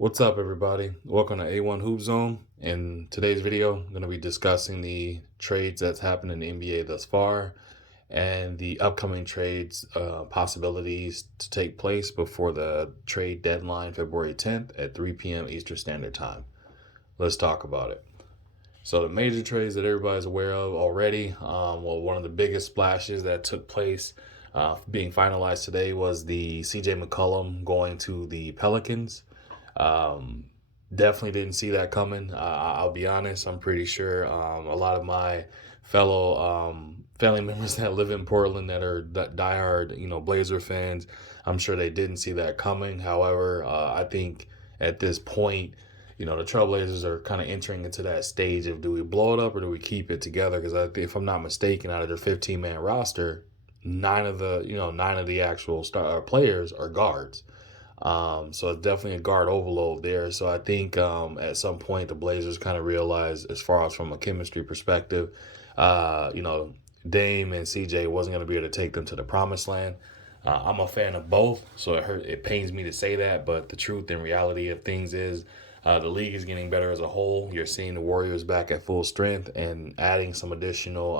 What's up, everybody? Welcome to A1 Hoop Zone. In today's video, I'm going to be discussing the trades that's happened in the NBA thus far and the upcoming trades possibilities to take place before the trade deadline, February 10th at 3 p.m. Eastern Standard Time. Let's talk about it. So the major trades that everybody's aware of already, one of the biggest splashes that took place being finalized today was the CJ McCollum going to the Pelicans. Um, Definitely didn't see that coming. I'll be honest. I'm pretty sure a lot of my fellow family members that live in Portland that are diehard, Blazer fans, I'm sure they didn't see that coming. However, I think at this point, the Trailblazers are kind of entering into that stage of do we blow it up or do we keep it together? Because if I'm not mistaken, out of their 15-man roster, nine of the actual star players are guards. So it's definitely a guard overload there. So I think at some point the Blazers kind of realized, as far as from a chemistry perspective, Dame and CJ wasn't going to be able to take them to the promised land. I'm a fan of both, so it pains me to say that, but the truth and reality of things is the league is getting better as a whole. You're seeing the Warriors back at full strength and adding some additional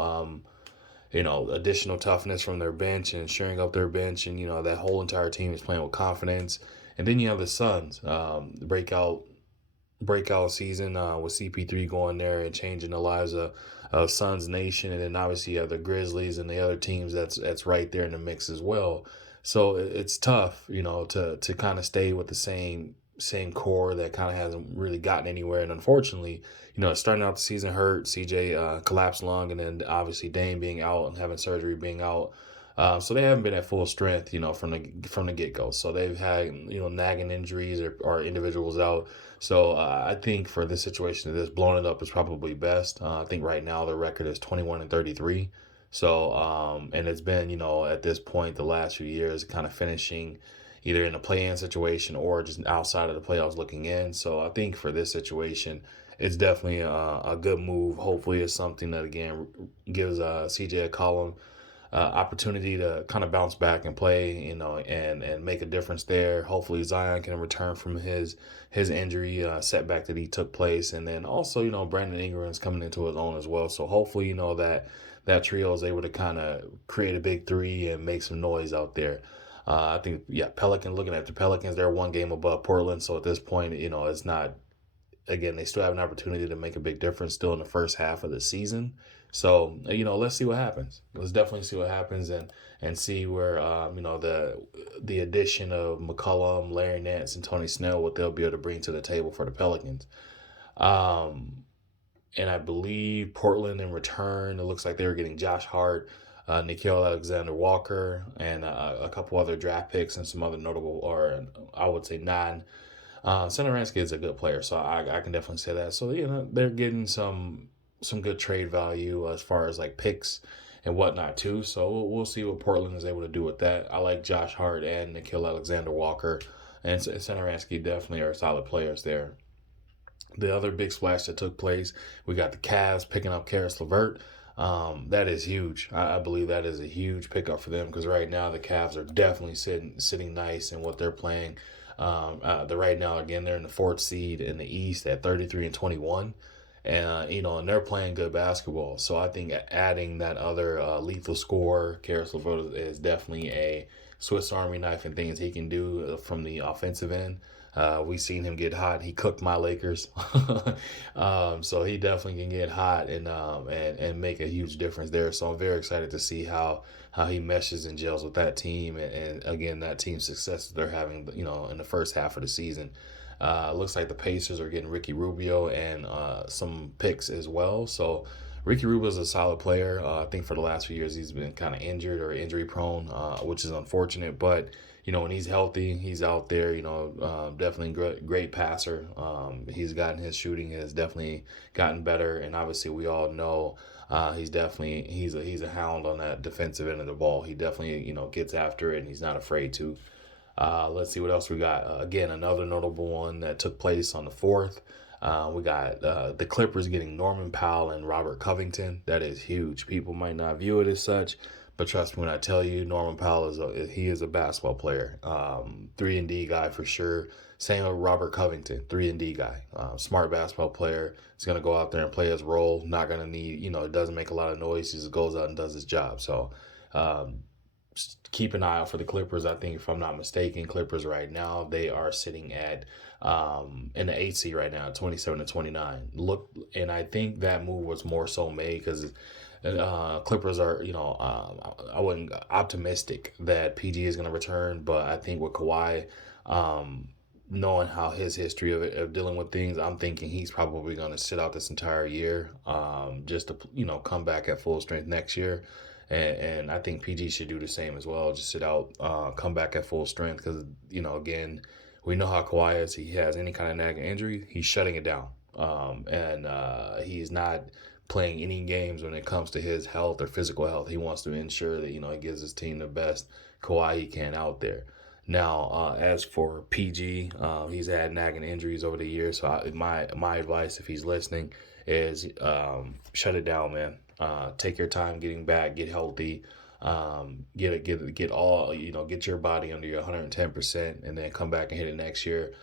toughness from their bench and shoring up their bench. And, that whole entire team is playing with confidence. And then you have the Suns, breakout season with CP3 going there and changing the lives of Suns Nation. And then obviously you have the Grizzlies and the other teams that's right there in the mix as well. So it's tough, to kind of stay with the same core that kind of hasn't really gotten anywhere. And unfortunately, starting out the season hurt, CJ collapsed lung, and then obviously Dame being out and having surgery being out. So they haven't been at full strength, from the get-go. So they've had, nagging injuries or individuals out. So I think for this situation, this blowing it up is probably best. I think right now the record is 21-33. So, and it's been, at this point, the last few years, kind of finishing either in a play-in situation or just outside of the playoffs looking in. So I think for this situation, it's definitely a good move. Hopefully it's something that, again, gives CJ McCollum opportunity to kind of bounce back and play, and make a difference there. Hopefully Zion can return from his injury setback that he took place. And then also, Brandon Ingram's coming into his own as well. So hopefully, that trio is able to kind of create a big three and make some noise out there. I think, looking at the Pelicans, they're one game above Portland. So at this point, it's not, again, they still have an opportunity to make a big difference still in the first half of the season. So, let's see what happens. Let's definitely see what happens and see where, the addition of McCollum, Larry Nance, and Tony Snell, what they'll be able to bring to the table for the Pelicans. And I believe Portland in return, it looks like they were getting Josh Hart, Nickeil Alexander-Walker, and a couple other draft picks and some other notable, or I would say Satoransky is a good player, so I can definitely say that. So, they're getting some good trade value as far as like picks and whatnot too. So we'll see what Portland is able to do with that. I like Josh Hart and Nickeil Alexander-Walker, and Satoransky definitely are solid players there. The other big splash that took place, we got the Cavs picking up Charis Levert. That is huge. I believe that is a huge pickup for them because right now the Cavs are definitely sitting nice in what they're playing. Right now, again, they're in the fourth seed in the East at 33-21. And they're playing good basketball. So I think adding that other lethal scorer, Charis Levert, is definitely a Swiss Army knife and things he can do from the offensive end. We've seen him get hot. He cooked my Lakers, so he definitely can get hot and make a huge difference there. So I'm very excited to see how he meshes and gels with that team, and again that team's success that they're having, in the first half of the season. Looks like the Pacers are getting Ricky Rubio and some picks as well. So Ricky Rubio is a solid player. I think for the last few years he's been kind of injured or injury prone, which is unfortunate. But when he's healthy, he's out there. Definitely great passer. He's gotten his shooting has definitely gotten better, and obviously we all know he's a hound on that defensive end of the ball. He definitely gets after it, and he's not afraid to. Let's see what else we got. Again, another notable one that took place on the 4th. We got the Clippers getting Norman Powell and Robert Covington. That is huge. People might not view it as such, But trust me when I tell you, Norman Powell he is a basketball player. 3-and-D guy for sure. Same with Robert Covington, 3-and-D guy. Smart basketball player. He's gonna go out there and play his role. Not gonna need, it doesn't make a lot of noise. He just goes out and does his job. So keep an eye out for the Clippers. I think if I'm not mistaken, Clippers right now they are sitting at in the 8th seed right now, 27-29. Look, and I think that move was more so made because Clippers are, I wasn't optimistic that PG is going to return, but I think with Kawhi, knowing how his history of dealing with things, I'm thinking he's probably going to sit out this entire year, just to, come back at full strength next year. And I think PG should do the same as well. Just sit out, come back at full strength because, again, we know how Kawhi is. He has any kind of nagging injury, he's shutting it down. And he's not playing any games when it comes to his health or physical health. He wants to ensure that, he gives his team the best Kawhi he can out there. Now, as for PG, he's had nagging injuries over the years. So my advice, if he's listening, is shut it down, man. Take your time getting back, get healthy, get all, get your body under your 110%, and then come back and hit it next year.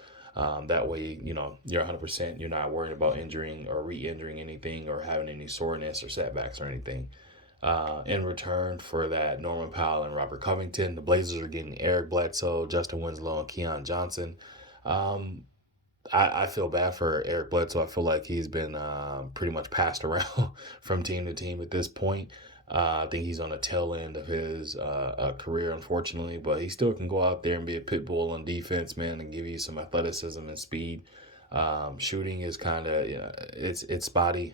That way, you're 100%. You're not worried about injuring or re-injuring anything or having any soreness or setbacks or anything. In return for that, Norman Powell and Robert Covington, the Blazers are getting Eric Bledsoe, Justin Winslow, and Keon Johnson. I feel bad for Eric Bledsoe. I feel like he's been pretty much passed around from team to team at this point. I think he's on the tail end of his career, unfortunately, but he still can go out there and be a pit bull on defense, man, and give you some athleticism and speed. Shooting is kind of, it's spotty.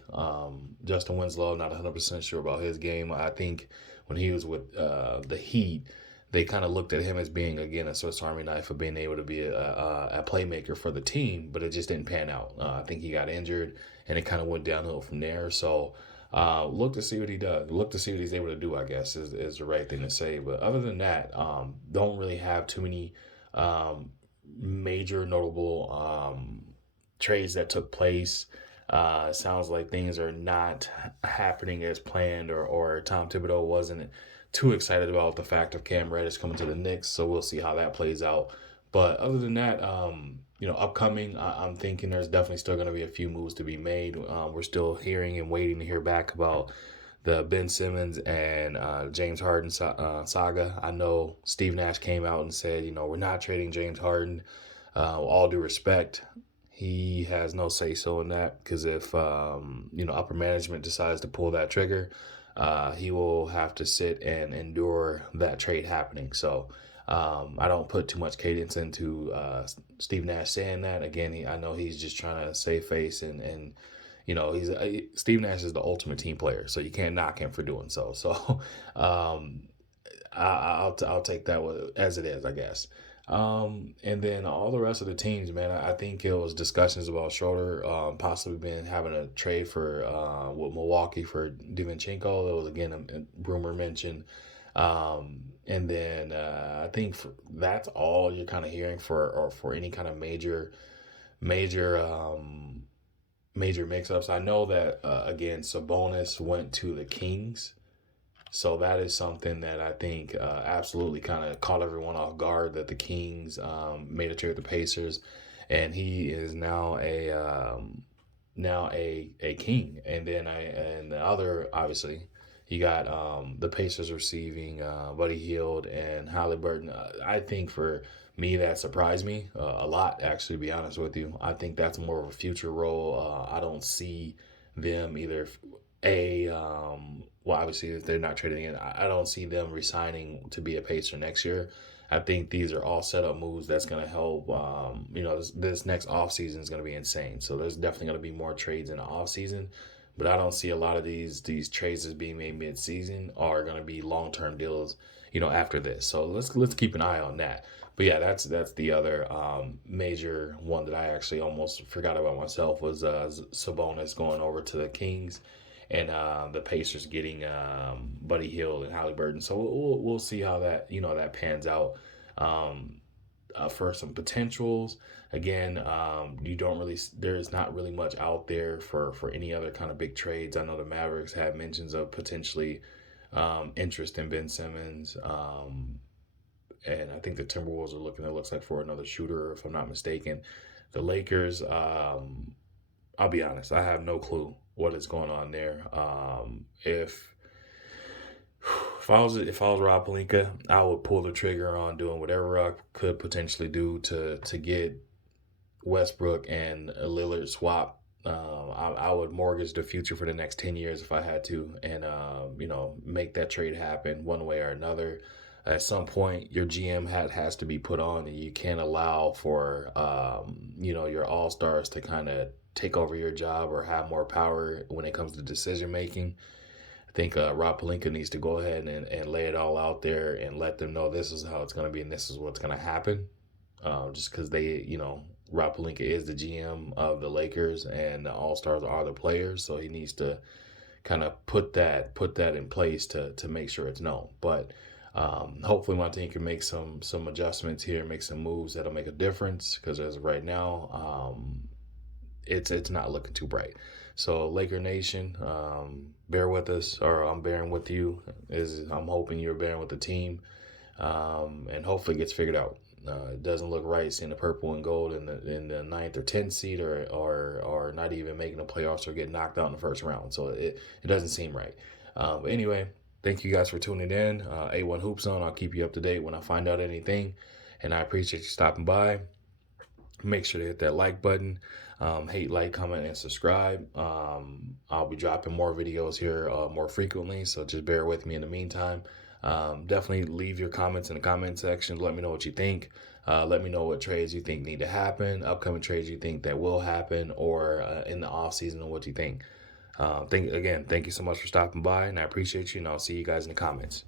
Justin Winslow, not 100% sure about his game. I think when he was with the Heat, they kind of looked at him as being, again, a Swiss Army knife of being able to be a playmaker for the team, but it just didn't pan out. I think he got injured, and it kind of went downhill from there. So look to see what he does. Look to see what he's able to do, I guess, is the right thing to say. But other than that, don't really have too many major notable trades that took place. Sounds like things are not happening as planned, or Tom Thibodeau wasn't too excited about the fact of Cam Reddish coming to the Knicks, so we'll see how that plays out. But other than that, upcoming, I'm thinking there's definitely still going to be a few moves to be made. We're still hearing and waiting to hear back about the Ben Simmons and James Harden saga. I know Steve Nash came out and said, we're not trading James Harden. With all due respect, he has no say-so in that, because if, upper management decides to pull that trigger, he will have to sit and endure that trade happening. So I don't put too much cadence into Steve Nash saying that. Again, I know he's just trying to save face, and Steve Nash is the ultimate team player, so you can't knock him for doing so. So I'll take that as it is, I guess. And then all the rest of the teams, man, I think it was discussions about Schroeder possibly been having a trade for with Milwaukee for DiVincenzo. It was, again, a rumor mentioned. And then I think that's all you're kind of hearing for any kind of major mix-ups. I know that, again, Sabonis went to the Kings. So that is something that I think absolutely kind of caught everyone off guard, that the Kings made a trade with the Pacers, and he is now a King. And then and the other, obviously, you got the Pacers receiving Buddy Hield and Halliburton. I think for me that surprised me a lot, actually, to be honest with you. I think that's more of a future role. I don't see them either well, obviously, if they're not trading in, I don't see them resigning to be a Pacer next year. I think these are all set up moves that's going to help. This next offseason is going to be insane. So there's definitely going to be more trades in the offseason. But I don't see a lot of these trades as being made mid-season are going to be long-term deals, after this. So let's keep an eye on that. But yeah, that's the other major one that I actually almost forgot about myself was Sabonis going over to the Kings. And the Pacers getting Buddy Hield and Halliburton. So we'll see how that that pans out. For some potentials, again, there's not really much out there for any other kind of big trades. I know the Mavericks had mentions of potentially interest in Ben Simmons. And I think the Timberwolves are looking, it looks like, for another shooter, if I'm not mistaken. The Lakers, I'll be honest, I have no clue what is going on there. If I was Rob Pelinka, I would pull the trigger on doing whatever I could potentially do to get Westbrook and Lillard swap. I would mortgage the future for the next 10 years if I had to, and make that trade happen one way or another. At some point, your GM hat has to be put on, and you can't allow for your all stars to kind of take over your job or have more power when it comes to decision making. I think Rob Pelinka needs to go ahead and lay it all out there and let them know this is how it's going to be and this is what's going to happen. Just because Rob Pelinka is the GM of the Lakers and the All Stars are the players, so he needs to kind of put that in place to make sure it's known. But hopefully my team can make some adjustments here, make some moves that'll make a difference. Because as of right now, it's not looking too bright. So Laker Nation, bear with us, or I'm bearing with you. I'm hoping you're bearing with the team, and hopefully it gets figured out. It doesn't look right seeing the purple and gold in the 9th or 10th seed, or not even making the playoffs or getting knocked out in the first round. So it doesn't seem right. But anyway, thank you guys for tuning in. A1 Hoop Zone. I'll keep you up to date when I find out anything, and I appreciate you stopping by. Make sure to hit that like button. Hate, like, comment, and subscribe. I'll be dropping more videos here more frequently, so just bear with me in the meantime. Definitely leave your comments in the comment section. Let me know what you think. Let me know what trades you think need to happen, upcoming trades you think that will happen, or in the off season, what you think. Thank you so much for stopping by, and I appreciate you, and I'll see you guys in the comments.